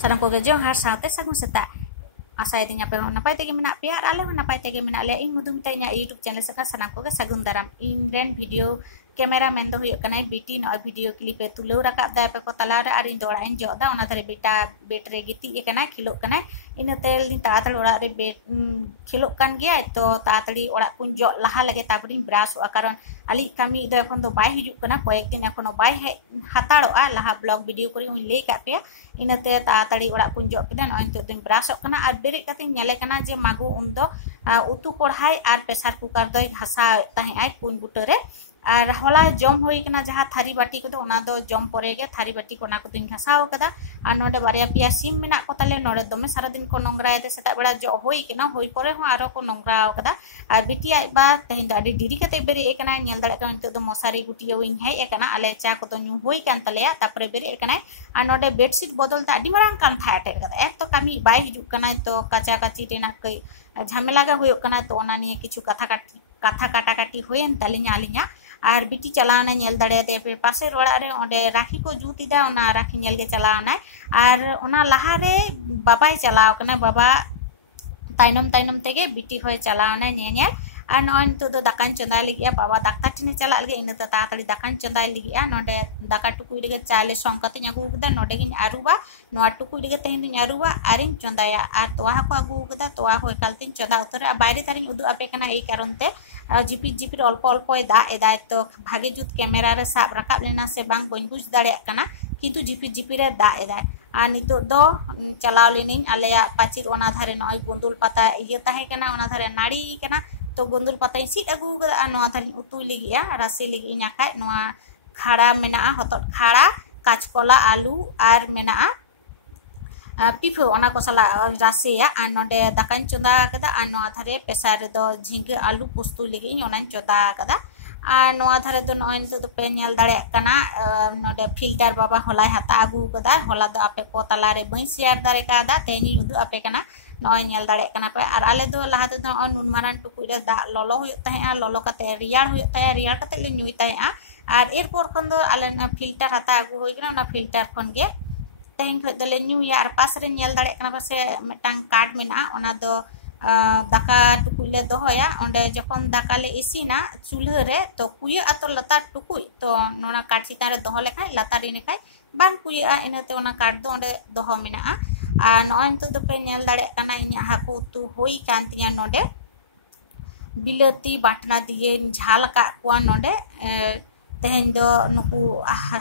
Sarang ko gajo har saate sagung seta. Asa idenya pe napai tege mena piar ale napai tege mena le ing mudum tanya YouTube channel saka sarang ko ga sagung daram inren video kamera men do huyuk kanai biti no video clip e tulo rakap da pe ko talar arin dora en joda ona thare beta betre giti e kanai khilok kanai ina tel ni tatal ora re khilok kan gya to tatali ora pun jo laha lage tabrin brush karon ali kami do ekhon do bai hijuk kana koyek din ekhono bai hataro laha blog video kori un lei ka pe ina te tatali ora pun jo kedan on to din brush kana ar bere kate nyale kana je magu undo utu korhai ar pressure cooker doi hasa tahe ai pun butore আর হলা জম হই কিনা যাহা থারি বাটি কো ওনা দো জম পরে গে থারি বাটি কোনা কো দিন ঘাসাও কদা আর নডে বারিয়া পিয়া সিম মেনা কো তালে নডে দমে সারা দিন কো নোংরা এতে সেটা বেড়া জ হই কিনা হই পরে হ আরো কো নোংরাও কদা আর বিটিয়া বা তেহিন দা আডি ডিরি কতে বেরি একনা নেল দাড়ে কান তো দো মশারি গুটিয়া উইন হেই একনা আলে চা কো তো নিউ হই কান তালেয়া তারপরে বেরি একনা আর নডে বেডশিট বদল তা আডি মারাং কান থায়াটে কদা এক তো কামি বাই হিজু কানা তো কাচা কাচি রেনা কই ঝামেলা গা হই কানা তো ওনা নিয়ে কিছু কথা কাটাকাটি হইন তালিnya আলিnya আর বিটি চালানা নেল দাড়ে তে পাশে রোড়া রে ওডে রাখি কো জুতিদা ওনা রাখি নেল গে চালানা আর ওনা লাহারে বাবাই চালাও কনা বাবা তাইনম থেকে বিটি হয়ে চালানা নেনে আর নন তো দাকান চন্দাই লিগিয়া বাবা ডাক্তার টিনে চালা লগে ইনা তা তাড়ি দাকান চন্দাই লিগিয়া নডে দাকা টুকুই রে চালে সংকতে আগু গদা নডে গিন আরুবা নোয়া টুকুই রে তেহিন আরুবা আরিন চন্দায়া আর তোয়া কো আগু গদা তোয়া হই কালতিন চন্দা উতরে বাইরে তারিন উদু আপে কানা এই কারণতে জিপির অল্প অল্প দা এদায় তো ভাগে জুত ক্যামেরা রে সাব রাকাব লেনা সে বাং বইন বুঝ দাড়ে কানা কিন্তু জিপির দা এদায় আর নিতো দো চালাও লেনিন আলেয়া পাচির ওনা ধারে নয় গন্ডুল পাতা ইয়ে তাহে কানা ওনা ধারে নাড়ি কানা তো গন্ডুল পাতা সিট আগু গদা আর নোয়া ধারে উতুই লিগিয়া রাসি লিগি নাখায় নোয়া খাড়া মেনা হতট খাড়া কাঁচকলা আলু আর মেনা পিফো ওনা को sala rasiya আর নডে দাকান চন্দা কদা আর নোয়া ধারে প্রেসার দ ঝিঙ্গে আলু পোস্তু লিগি ওনা চদা কদা আর নোয়া ধারে তো নয় তো পে নেল দাড়ে কানা নডে ফিল্টার বাবা হলাই হাতা আগু কদা হলা দ আপে ko talare boi share dare kada teni udu ape kana নয় নেল দাড়ে কানা পে আর আলে দো লাহাতে তো নুন মারান টুকুই রে দা ললো হই তাহে ললো কাতে রিয়ার হই তাহে রিয়ার কাতে লে নিউই তাহে আর এরপর কোন দো আলে না ফিল্টার হাতা আগু হই কিনা না ফিল্টার খন গে তেহিন খয় দলে নিউ ইয়ার পাশে নেল দাড়ে কানা পাশে মেটাং কার্ড মেনা ওনা দো দাকা টুকুইলে দহয়া ওন্ডে যখন দাকালে ইসিনা চুলহ রে তো কুইয়া আতো লাতার টুকুই তো নোনা কাঠ চিতারে দহ লেখাই লাতারি নেখাই বাং কুইয়া এনাতে ওনা কাঠ দো ওন্ডে দহ মেনা আর নয় তো দপে নেল দাড়ে কানা ইᱧᱟ হাকু তু হই কান তিয়া নডে বিলতি বাটনা দিয়ে ঝাল কা কোয়া নডে তেহেন দো নুকু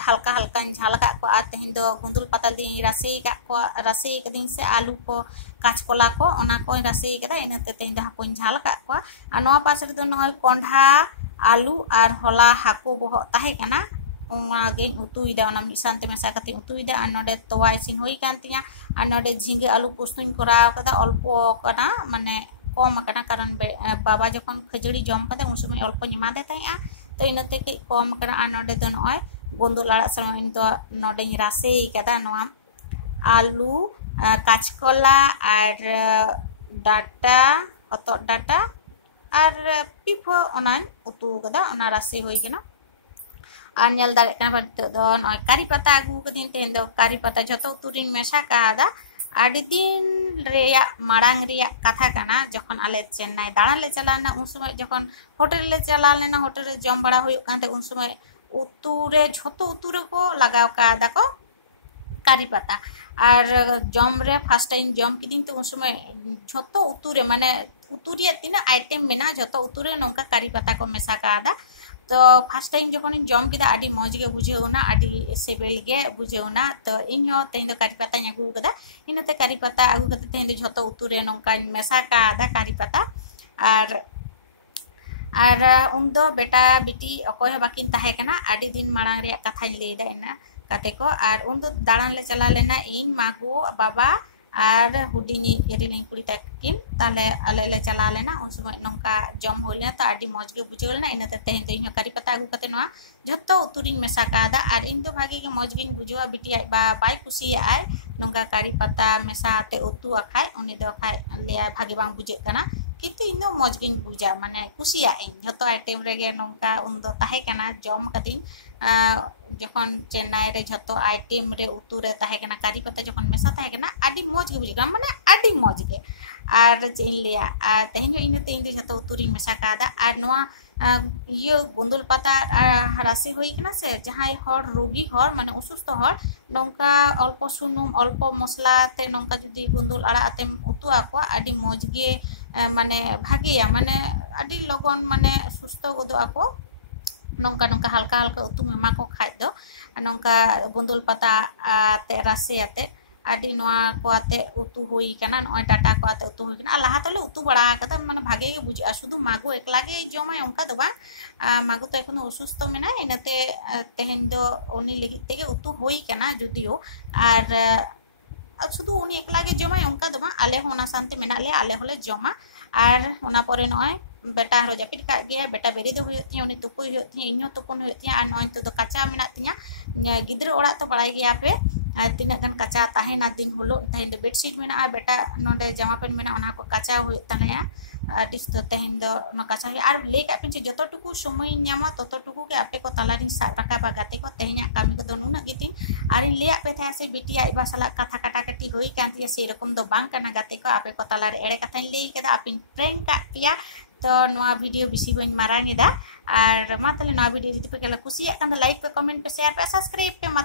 হালকা ঝাল কা को আর তেহেন দো গুন্দুল পাতা দি রাসি কা को রাসি কদিন সে আলু को কাঁচকলা को ওনা को রাসি কদা এনাতে তেহেন দো হাকুন ঝাল কা को আর নোয়া পাশে দো নয় কন্ডা আলু আর হলা হাকু বহ তাহে কানা ওনাগে উতুই দা ওনা মিশান্তে মেশা কাতি উতুই দা আর নডে তোয়া ইসিন হই কান তিয়া আর নডে ঝিঙ্গে আলু পোস্তুন করা কদা অল্প কানা মানে কম কানা কারণ বাবা যখন খজড়ি জম কদা উন সময় অল্প নিমা দে তাই তো ইনতে কি কম করা আর নডে দন হয় গন্ডুল আড়া সময় তো নডে রাসে কদা নোয়া আলু কাঁচকলা আর ডাটা অত ডাটা আর পিফো ওনান উতু কদা ওনা রাসে হই কেনা আর নেল দাড়ে কানা বাড়তে দো নয় কারি পাতা আগু কদিন তেন দো কারি পাতা যত উতুরিন মেশা কাদা আডি দিন রেয়া মারাং রেয়া কথা কানা যখন আলে চেন্নাই দাঁড়ান লে চালানা উন সময় যখন হোটেল লে চালালেনা হোটেলে জম বড়া হই কানতে উন সময় উতুরে যত উতুরে को লাগাও কাদা को কারি পাতা আর জম রে ফার্স্ট টাইম জম কিদিন তো উন সময় যত উতুরে মানে উতুরিয়া তিনা আইটেম মেনা যত উতুরে নঙ্কা কারি পাতা को মেশা কাদা তো ফার্স্ট টাইম যখন জম কিদা আডি মজ গে বুঝেও না আডি সেবেল গে বুঝেও না তো ইনহ তেন দো কারি পাতা আগু কদা ইনতে কারি পাতা আগু কতে তেন দো যত উতুরে নঙ্কা মেশা কাদা কারি পাতা আর উন দো বেটা বিটি অকয় বাকি তাহে কানা আডি দিন মারাং রে কথাই লে দা না কাতে को আর উন দো দাঁড়ান লে চালা লেনা ইন মাগু বাবা আর হুডিনি এরিলিং কুড়ি তাকিন তাহলে আলে লে চালা লেনা উন সময় নঙ্কা জম হইলে তো আডি মজ গে বুঝেও না ইনাতে তেহিন দো ইᱧ কারি পাতা আগু কতে নোয়া যত উতুরিন মেশা কাদা আর ইন দো ভাগে গে মজ গিন বুঝেও বিটি আই বা বাই খুশি আই নঙ্কা কারি পাতা মেশা আতে উতু আখাই উনি দো খাই লে ভাগে বাং বুঝে কানা কিন্তু ইন দো মজ গিন বুঝা মানে খুশি আই যত আইটেম রে গে নঙ্কা উন দো তাহে কানা জম কদিন যখন চেন্নাই রে যত আইটেম রে উতু রে তাহে কানা কারি পাতা যখন মেশা তাহে কানা बुझे माने आदि मौज के और चेन लिया तेहन इन तेहन जो उतुरी मेसा कादा और नोआ ये गुंदुल पाता राशि हुई कना से जहां हर रोगी हर माने असुस्थ हर नौका अल्प सुनुम अल्प मसला ते नौका जुदी गुंदुल आड़ा आतेम उतु आको आदि मौज गे माने भागिया माने आदि लगन माने सुस्थ गदो आको नौका नौका हल्का हल्का उतु एमा को खाय दो नौका गुंदुल पाता ते राशि आते आदि नोआ को आते उतु हुई कना नय डाटा को आते उतु हुई कना लाहा तले उतु बड़ा कदा माने भागे गे बुझा शुधु मागो एकला गे जमाय उनका दो बा मागो तो एखोनो असुस्थ मेना इनाते तेहेन दो उनी लगी तेगे उतु हुई कना जुदियो आर शुधु उनी एकला गे जमाय उनका दो बा आले होना शांति मेना ले आले होले जमा आर होना परे नय बेटा हरो जापिट का गया बेटा बेरी दो हुई उनी तुपु हुई इनो तुपुन हुई आ नय तो कच्चा मेना तिया गिद्र ओड़ा तो बड़ाई गया पे तीना गन कच्चा ताहेना दिन होलो तेहेन बेडशीट मेना बेटा नोडे जमा पेन मेना ओना को कच्चा हुई तनेया डिस तो तेहेन दो न कच्चा हुई आर ले का पिन जतो टुकु समय न्यामा ततो टुकु के आपे को तलारी साब रका बागाते को तेहेना कामी को दोनु ना गितिन आर ले आपे थे से बिटिया इबा सला कथा कटा कटी होई कांती से रकम दो बांग कना गाते को आपे को तलार एड़े कथा ले केदा आपिन प्रैंक का पिया तो नोआ वीडियो बिसी बन मारांगेदा और मा तले नोआ वीडियो जति पे केला कुसिया कांदा लाइक पे कमेंट पे शेयर पे सब्सक्राइब पे मा